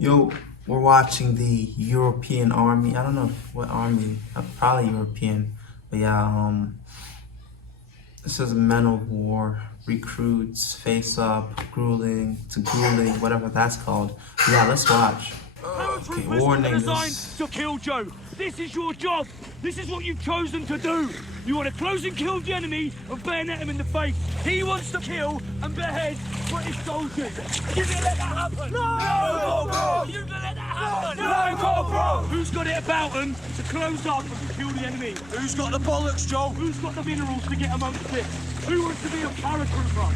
Yo, we're watching the European army. I don't know what army, probably European. But yeah, this is Men of War, recruits, face up, grueling to grueling, whatever that's called. But yeah, let's watch. Okay, warning designed this. to kill Joe. This is your job. This is what you've chosen to do. You want to close and kill the enemy and bayonet him in the face. He wants to kill and behead British soldiers. You gonna let that happen? No! You gonna let that happen? No! Who's got it about them to close up and kill the enemy? Who's got the bollocks, Joe? Who's got the minerals to get amongst it? Who wants to be a paratrooper?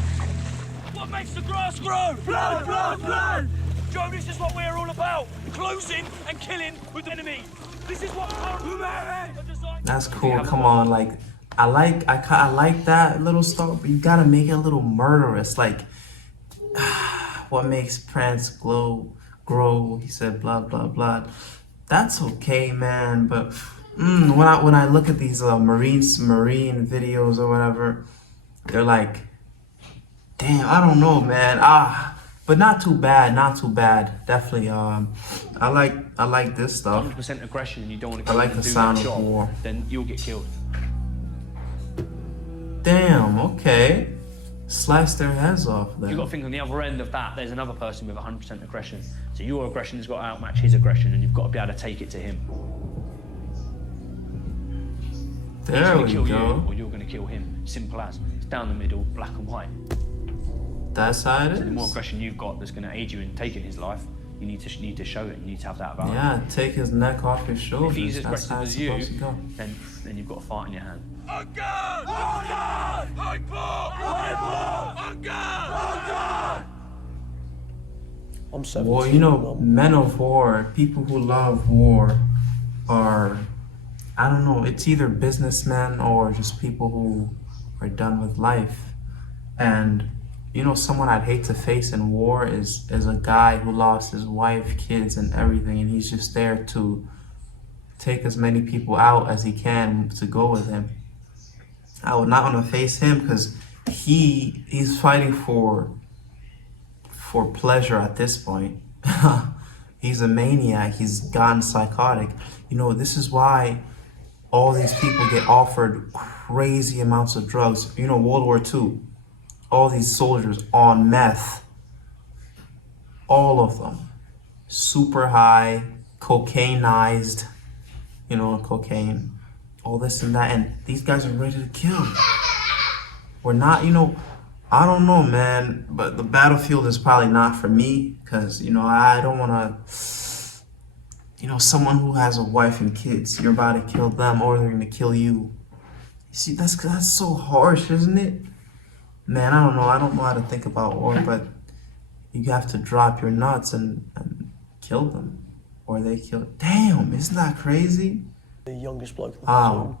What makes the grass grow? Blood, blood, blood! Joe, this is what we're all about. Closing and killing with the enemy. This is what That's cool. Come on, like I like that little stuff, but you gotta make it a little murderous. Like what makes plants grow? He said, blah blah blah. That's okay, man. But when I look at these marine videos or whatever, they're like, damn, I don't know, man. But not too bad, not too bad. Definitely, I like this stuff. 100% aggression, and you don't want to I go like and the do sound that of job, war. then you'll get killed. Damn, okay. Slice their heads off then. You've got to think on the other end of that, there's another person with 100% aggression. So your aggression has got to outmatch his aggression, and you've got to be able to take it to him. There He's we going to kill go. you, or you're going to kill him. Simple as. It's down the middle, black and white. That's how it So the more is. aggression you've got that's going to aid you in taking his life, you need to show it. You need to have that about him. Yeah, take his neck off his If shoulders. he's as That's aggressive how it's as you, supposed to go. then you've got a fight in your hand. On guard! On guard! On guard! I'm 17. Well, you know, men of war, people who love war are, I don't know, it's either businessmen or just people who are done with life. And, you know, someone I'd hate to face in war is a guy who lost his wife, kids, and everything, and he's just there to take as many people out as he can to go with him. I would not want to face him because he's fighting for pleasure at this point. He's a maniac. He's gotten psychotic. You know, this is why all these people get offered crazy amounts of drugs. You know, World War II, all these soldiers on meth, all of them, super high, cocainized, you know, cocaine, all this and that, and these guys are ready to kill. We're not, you know, I don't know, man, but the battlefield is probably not for me, because, you know, I don't want to, you know, someone who has a wife and kids, you're about to kill them or they're going to kill you. See, that's so harsh, isn't it? Man, I don't know how to think about war, but you have to drop your nuts and kill them, or they kill. Damn, isn't that crazy? The youngest bloke in the Wow.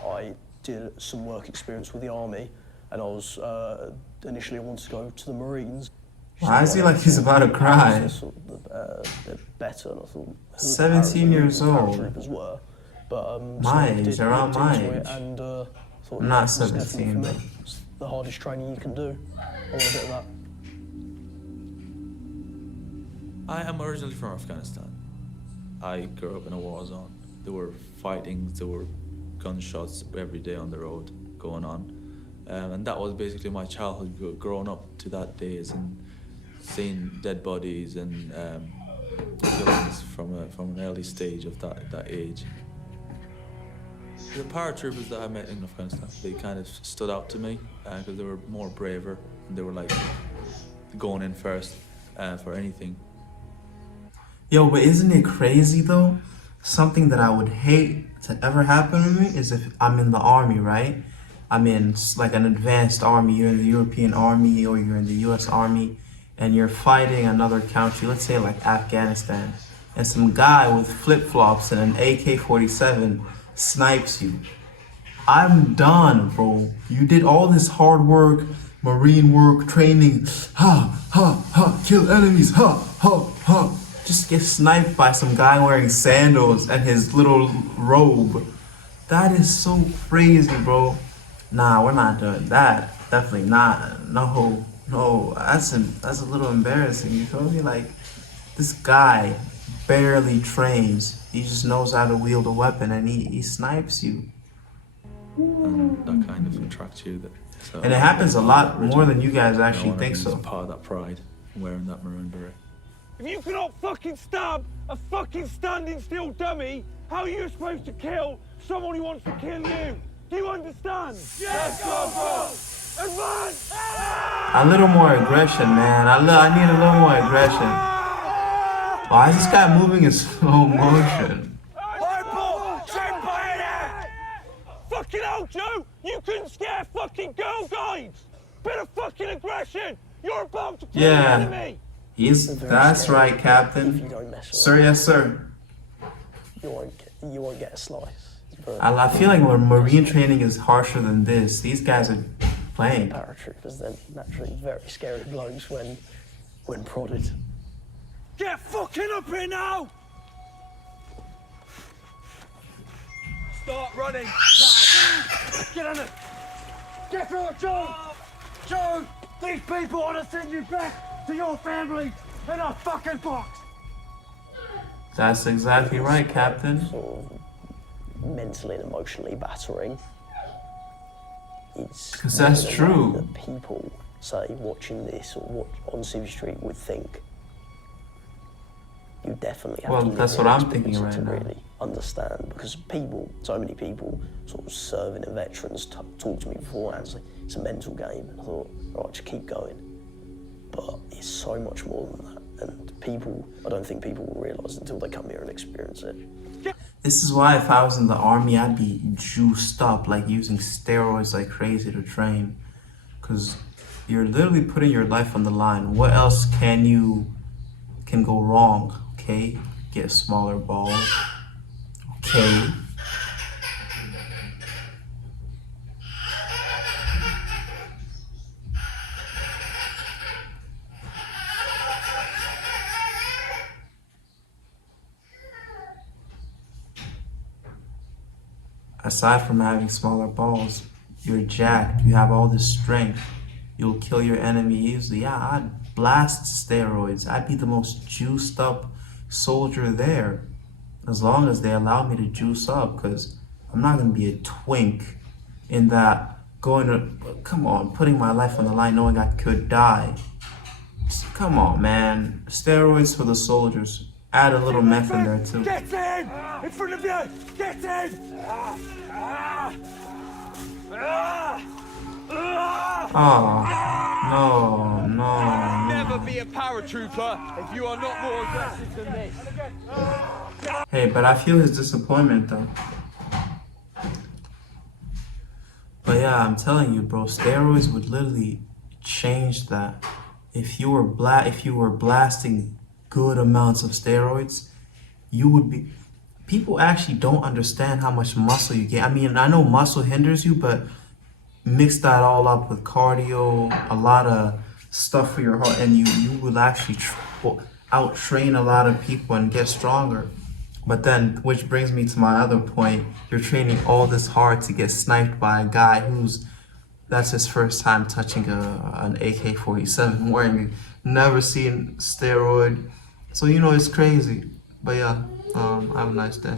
platoon. I did some work experience with the army, and I was initially I wanted to go to the Marines. Why is he like he's about to cry? They're better, and I thought. 17 years old. Paratroopers were, but My so I age, around looked my into it age. and thought I'm not this is definitely 17, for me. but- It's the hardest training you can do. I want a bit of that. I am originally from Afghanistan. I grew up in a war zone. There were fightings, there were gunshots every day on the road going on. And that was basically my childhood, growing up to that days and seeing dead bodies and killings from an early stage of that age. The paratroopers that I met in Afghanistan, they kind of stood out to me because they were more braver and they were like going in first for anything. Yo, but isn't it crazy though? Something that I would hate to ever happen to me is if I'm in the army, right? I'm in like an advanced army, you're in the European army or you're in the US army and you're fighting another country, let's say like Afghanistan, and some guy with flip-flops and an AK-47 snipes you. I'm done, bro. You did all this hard work, marine work, training, kill enemies, just get sniped by some guy wearing sandals and his little robe. That is so crazy, bro. Nah, we're not doing that. Definitely not. No, that's a little embarrassing. You feel me? Like, This guy barely trains. He just knows how to wield a weapon, and he snipes you. And that kind of attracts you. So And it happens a lot more than you guys actually I think it's so. part of that pride from wearing that maroon beret. If you cannot fucking stab a fucking standing still dummy, how are you supposed to kill someone who wants to kill you? Do you understand? Yes, Corporal! Advance! A little more aggression, man. I need a little more aggression. Why is this guy moving in slow motion? Fucking hell, Joe! You couldn't scare fucking girl guides! Bit of fucking aggression! You're about to kill Yeah. the enemy! That's right, If you Captain. don't mess with Sir, yes, sir. you won't get a slice. But I feel like Marine training is harsher than this. These guys are playing. paratroopers, they're naturally very scary blokes when prodded. Get fucking up here now! Start running. Get on it! Get through it, Joe! Joe! These people want to send you back to your family in a fucking box! That's exactly right, Captain. Sort of mentally and emotionally battering. It's 'Cause that's more than true. that people, say, watching this or on Civi Street would think. You definitely have Well, to live that's it what and I'm experience thinking it to right now. really understand, because so many people sort of serving and veterans talk to me beforehand, say, it's a mental game, and I thought, right, just keep going. But it's so much more than that, and I don't think people will realise until they come here and experience it. This is why if I was in the army, I'd be juiced up, like using steroids like crazy to train. Because you're literally putting your life on the line. What else can go wrong? Okay, get smaller balls. Okay. Aside from having smaller balls, you're jacked. You have all this strength. You'll kill your enemy easily. Yeah, I'd blast steroids. I'd be the most juiced up soldier there. As long as they allow me to juice up, because I'm not going to be a twink in that come on, putting my life on the line knowing I could die. Come on, man. Steroids for the soldiers. Add a little meth in there too. Get in! In front of you! Get in! Oh, no. Never be a paratrooper if you are not more aggressive than this. Hey, but I feel his disappointment though. But yeah, I'm telling you, bro, steroids would literally change that. If you were blasting good amounts of steroids, you would be. People actually don't understand how much muscle you get. I mean, I know muscle hinders you, but mix that all up with cardio, a lot of stuff for your heart, and you will actually out train a lot of people and get stronger. But then, which brings me to my other point, you're training all this hard to get sniped by a guy that's his first time touching an AK-47 wearing, never seen steroid. So, it's crazy. But yeah, have a nice day.